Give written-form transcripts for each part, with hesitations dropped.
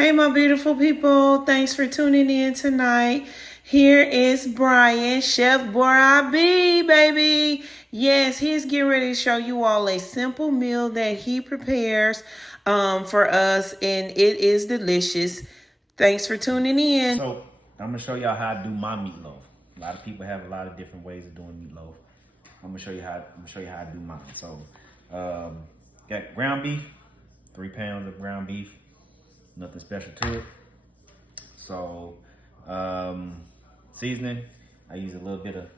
Hey, my beautiful people. Thanks for tuning in tonight. Here is Brian, Chef BoyarB, baby. Yes, he's getting ready to show you all a simple meal that he prepares for us, and it is delicious. Thanks for tuning in. So, I'm going to show y'all how I do my meatloaf. A lot of people have a lot of different ways of doing meatloaf. I'm going to show you how I do mine. So, got ground beef, 3 pounds of ground beef. Nothing special to it. So, seasoning, I use a little bit of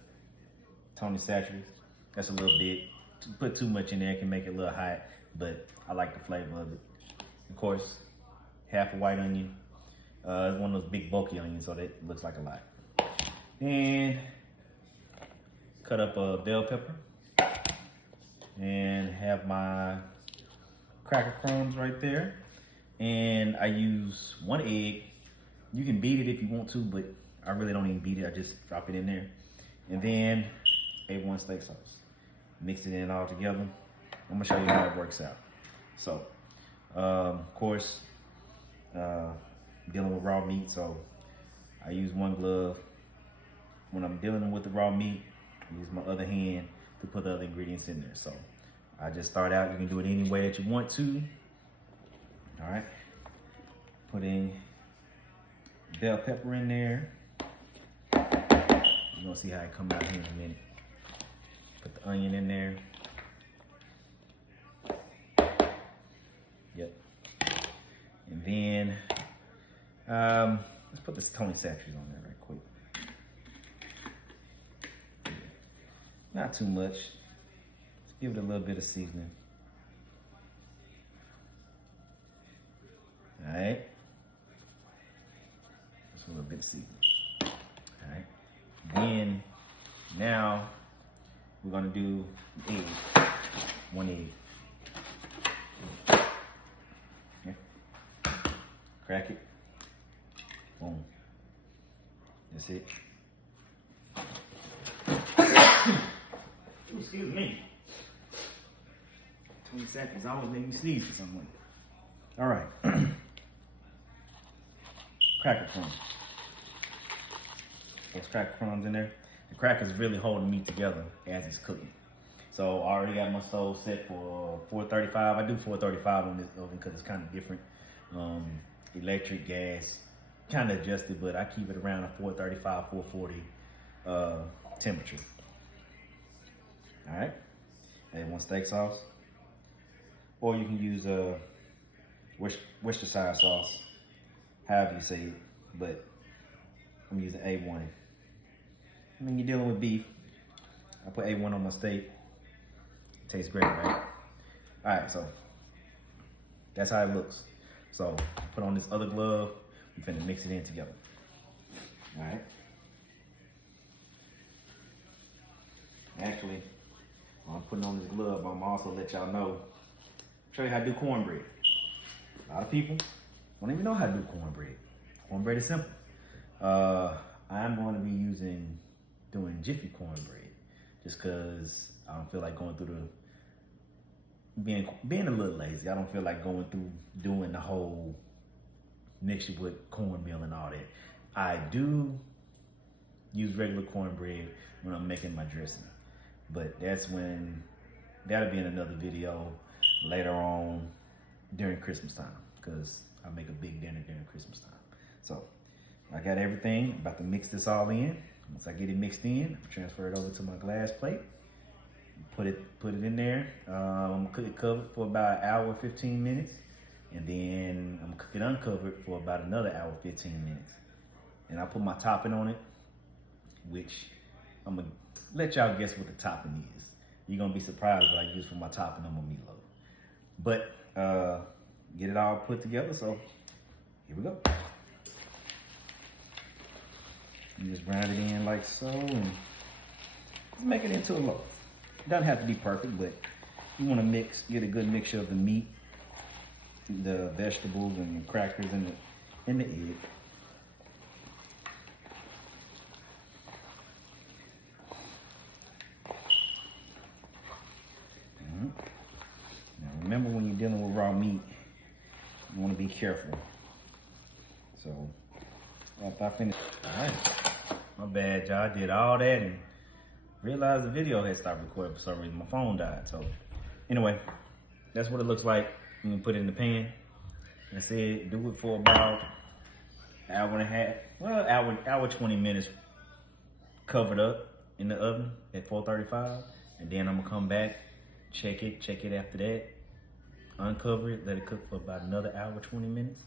TonyChacher's. That's a little bit. Put too much in there, it can make it a little hot, but I like the flavor of it. Of course, half a white onion. It's one of those big bulky onions, so that looks like a lot. And cut up a bell pepper. And have my cracker crumbs right there. And I use 1 egg. You can beat it if you want to, but I really don't even beat it. I just drop it in there. And then A1 steak sauce. Mix it in all together. I'm gonna show you how it works out. So, of course, dealing with raw meat, so I use one glove. When I'm dealing with the raw meat, I use my other hand to put the other ingredients in there. So I just start out, you can do it any way that you want to. All right, put in bell pepper in there. You're gonna see how it come out here in a minute. Put the onion in there. Yep. And then let's put this TonyChacher's on there right quick. Not too much. Let's give it a little bit of seasoning. All right. Just a little bit of seasoning. All right. Then now we're gonna do egg. 1 egg. Okay. Crack it. Boom. That's it. Ooh, excuse me. 20 seconds. I always make me sneeze for some reason. All right. Cracker crumbs. Those cracker crumbs in there. The cracker's really holding meat together as it's cooking. So I already got my stove set for 435. I do 435 on this oven because it's kind of different. Electric, gas, kind of adjusted, but I keep it around a 435, 440 temperature. All right. A1 steak sauce, or you can use Worcestershire sauce, however you say it, but I'm using A1. When you're dealing with beef, I put A1 on my steak. It tastes great, right? All right, so that's how it looks. So put on this other glove. We finna mix it in together. All right. Actually, while I'm putting on this glove, I'm also let y'all know, show you how to do cornbread. A lot of people don't even know how to do cornbread. Cornbread is simple. I'm going to be doing Jiffy cornbread, just cause I don't feel like going through being a little lazy. I don't feel like going through doing the whole mixture with cornmeal and all that. I do use regular cornbread when I'm making my dressing, but that'll be in another video later on during Christmas time, because I make a big dinner during Christmas time. So I got everything. I'm about to mix this all in. Once I get it mixed in, I'll transfer it over to my glass plate. Put it in there. I'm gonna cook it covered for about an hour, 15 minutes. And then I'm gonna cook it uncovered for about another hour, 15 minutes. And I'll put my topping on it, which I'm gonna let y'all guess what the topping is. You're gonna be surprised what I use for my topping on my meatloaf. But get it all put together, so here we go. You just grind it in like so, and just make it into a loaf. It doesn't have to be perfect, but you want to get a good mixture of the meat, the vegetables, and the crackers, and the egg. Now remember, when you're dealing with raw meat, you want to be careful. So after I finish, all right, my bad, y'all. I did all that and realized the video had stopped recording for some reason. My phone died. So anyway, that's what it looks like. You can put it in the pan. I said do it for about an hour and a half. Well, hour 20 minutes covered up in the oven at 435, and then I'm gonna come back, check it after that, uncover it, let it cook for about another hour 20 minutes.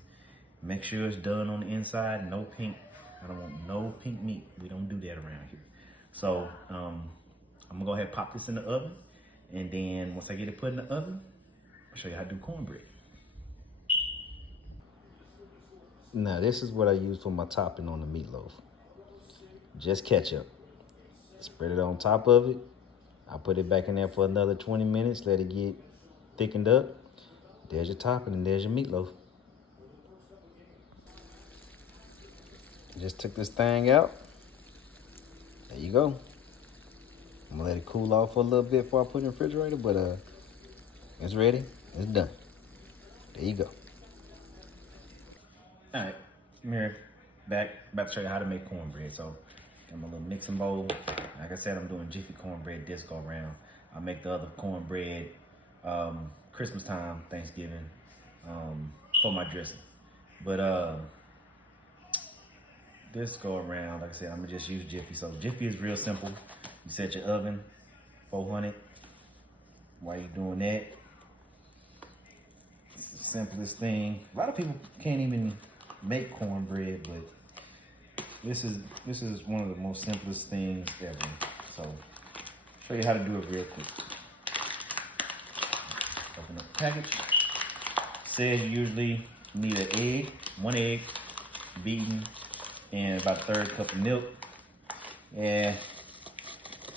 Make sure it's done on the inside, no pink. I don't want no pink meat. We don't do that around here. So I'm gonna go ahead and pop this in the oven, and then once I get it put in the oven, I'll show you how to do cornbread. Now this is what I use for my topping on the meatloaf. Just ketchup. Spread it on top of it. I put it back in there for another 20 minutes, let it get thickened up. There's your topping and there's your meatloaf. Just took this thing out. There you go. I'm gonna let it cool off for a little bit before I put it in the refrigerator, but it's ready, it's done. There you go. All right, I'm here, back, about to show you how to make cornbread. So, got my little mixing bowl. Like I said, I'm doing Jiffy cornbread this go around. I make the other cornbread Christmas time, Thanksgiving, for my dressing. But this go around, like I said, I'm gonna just use Jiffy. So Jiffy is real simple. You set your oven, 400. While you're doing that, it's the simplest thing. A lot of people can't even make cornbread, but this is one of the most simplest things ever. So show you how to do it real quick. Open up the package. Says you usually need an egg, 1 egg, beaten, and about a 1/3 cup of milk. And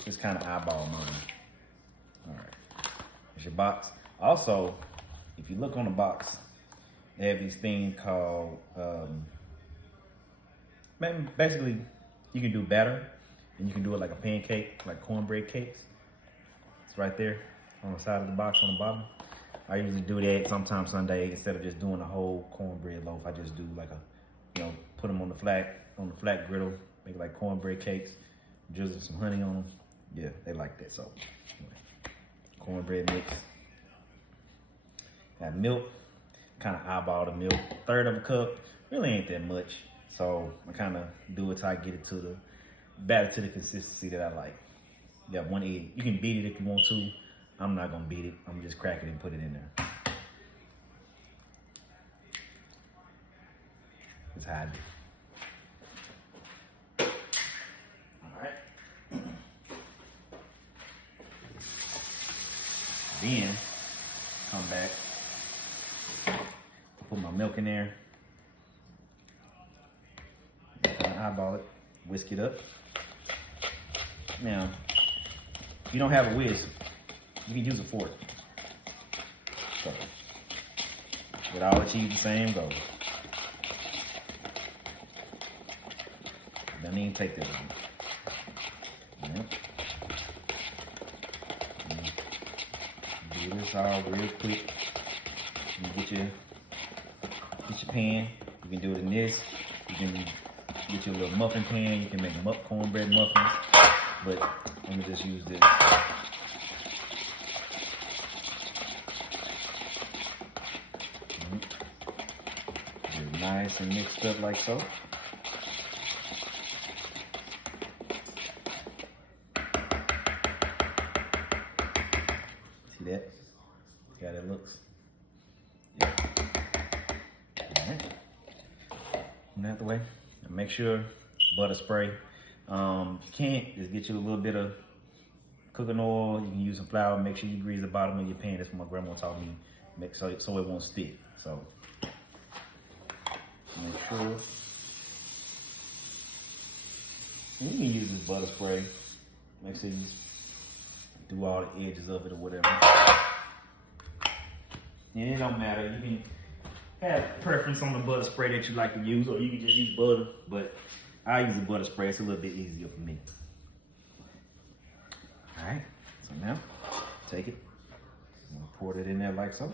just kind of eyeball mine. All right, here's your box. Also, if you look on the box, they have these things called, basically, you can do batter, and you can do it like a pancake, like cornbread cakes. It's right there on the side of the box on the bottom. I usually do that sometimes Sunday. Instead of just doing a whole cornbread loaf, I just do like put them on the flat griddle, make it like cornbread cakes, drizzle some honey on them. Yeah, they like that. So, cornbread mix. Got milk, kind of eyeball the milk. 1/3 of a cup, really ain't that much. So I kind of do it till I get it to the batter to the consistency that I like. You got 1 egg. You can beat it if you want to. I'm not gonna beat it. I'm gonna just crack it and put it in there. That's how I do it. All right. Then come back, put my milk in there, eyeball it, whisk it up. Now, if you don't have a whisk, you can use a fork. So, it all achieves the same goal. Don't even take that long. Right. Do this all real quick. You get your pan. You can do it in this. You can get your little muffin pan. You can make cornbread muffins. But let me just use this. Get it nice and mixed up like so. See that? See how that looks? Yeah. Alright. And out the way. And make sure butter spray. If you can't, just get you a little bit of cooking oil. You can use some flour. Make sure you grease the bottom of your pan. That's what my grandma taught me. Make so it won't stick. So make sure. And you can use this butter spray. Make sure you do all the edges of it or whatever. And it don't matter. You can have preference on the butter spray that you like to use, or you can just use butter. But I use the butter spray. It's a little bit easier for me. All right. So now, take it. I'm gonna pour it in there like so.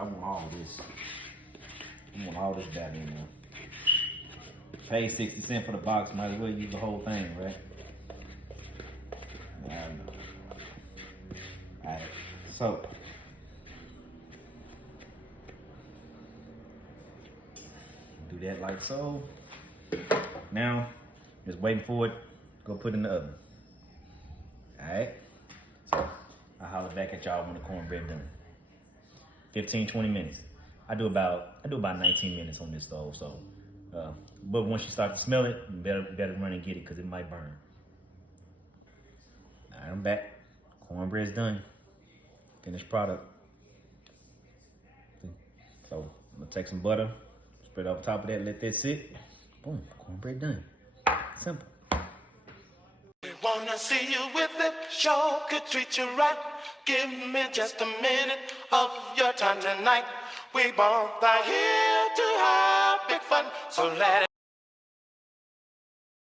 I want all this. I want all this batter in there. Pay 60 cents for the box, might as well use the whole thing, right? I know. Alright, so do that like so. Now, just waiting for it. Go put it in the oven. Alright? So, I'll holler back at y'all when the cornbread done. 15-20 minutes. I do about 19 minutes on this stove, so but once you start to smell it, you better run and get it because it might burn. Alright, I'm back. Cornbread's done. Finished product. So I'm gonna take some butter, spread it over top of that, let that sit. Boom, cornbread done. Simple. We wanna see you with it, sure could treat you right. Give me just a minute of your time tonight. We both are here to have big fun, so let it